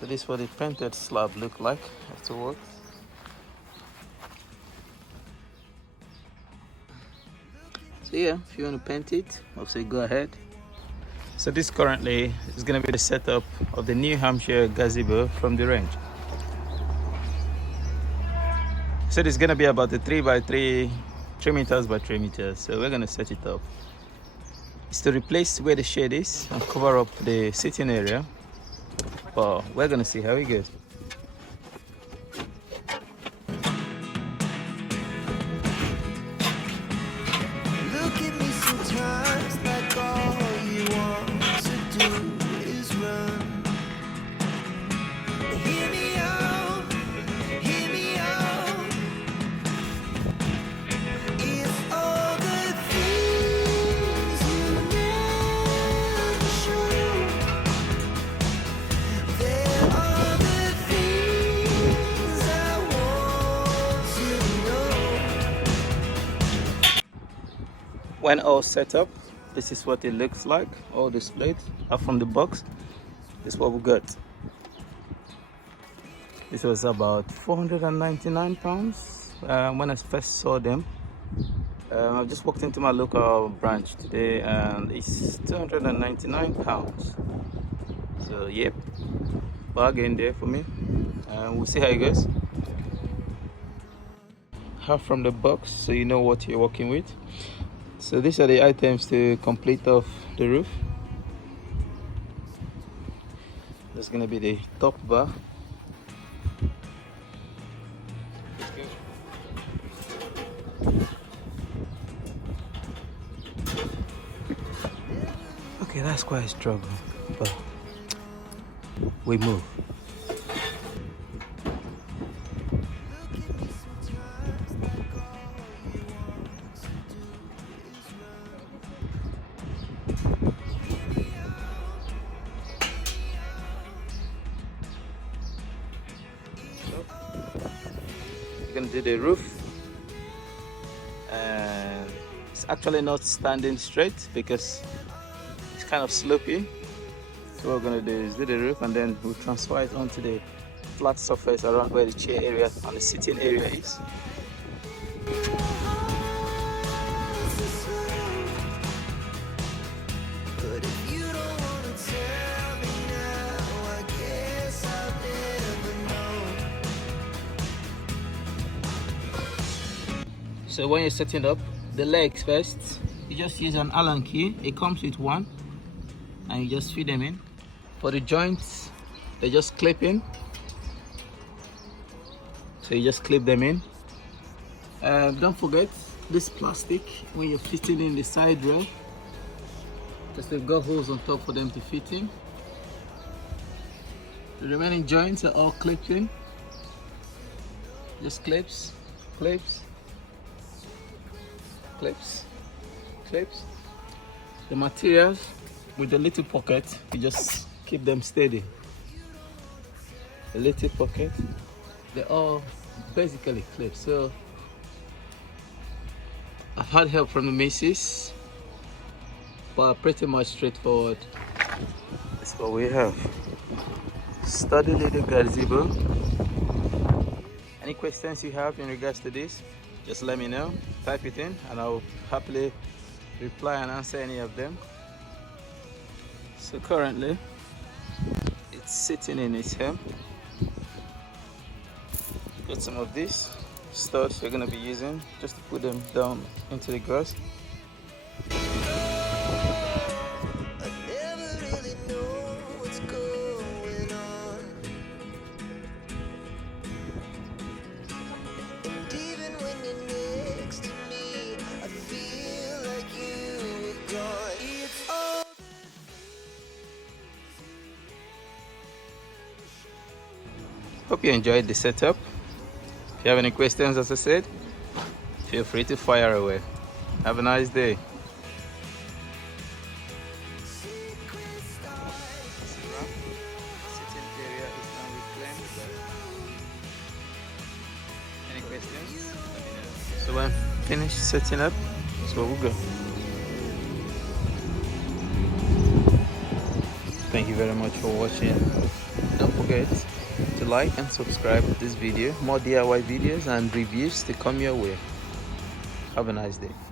So this is what the painted slab look like afterwards. So yeah, if you want to paint it, I'll say go ahead. So this currently is going to be the setup of the New Hampshire Gazebo from the range. So it's going to be about a 3x3, 3 meters by 3 meters. So we're going to set it up. It's to replace where the shade is and cover up the sitting area. But we're going to see how it goes. When all set up, this is what it looks like, all displayed up from the box. This is what we got. This was about £499 when I first saw them. I've just walked into my local branch today and it's £299. So yep, bargain there for me. We'll see how it goes. Half from the box so you know what you're working with. So these are the items to complete off the roof. There's going to be the top bar. Okay, that's quite a struggle, but we move. We're going to do the roof, and it's actually not standing straight because it's kind of slopey. So what we're going to do is do the roof and then we'll transfer it onto the flat surface around where the chair area and the sitting area is. So when you're setting up the legs first, you just use an Allen key. It comes with one and you just feed them in. For the joints, they just clip in. So you just clip them in. Don't forget this plastic when you're fitting in the side rail, because they've got holes on top for them to fit in. The remaining joints are all clipped in. Just clips, clips, clips, clips. The materials with the little pocket, you just keep them steady. The little pocket, they're all basically clips. So I've had help from the missus, but pretty much straightforward. That's what we have. Study little gazebo. Any questions you have in regards to this, just let me know. Type it in and I'll happily reply and answer any of them. So currently it's sitting in its hem. Got some of these studs we're going to be using just to put them down into the grass. Hope you enjoyed the setup. If you have any questions, as I said, feel free to fire away. Have a nice day. Any questions? So when finished setting up, that's where we'll go. Thank you very much for watching. Don't forget forget to like and subscribe this video. More DIY videos and reviews to come your way. Have a nice day.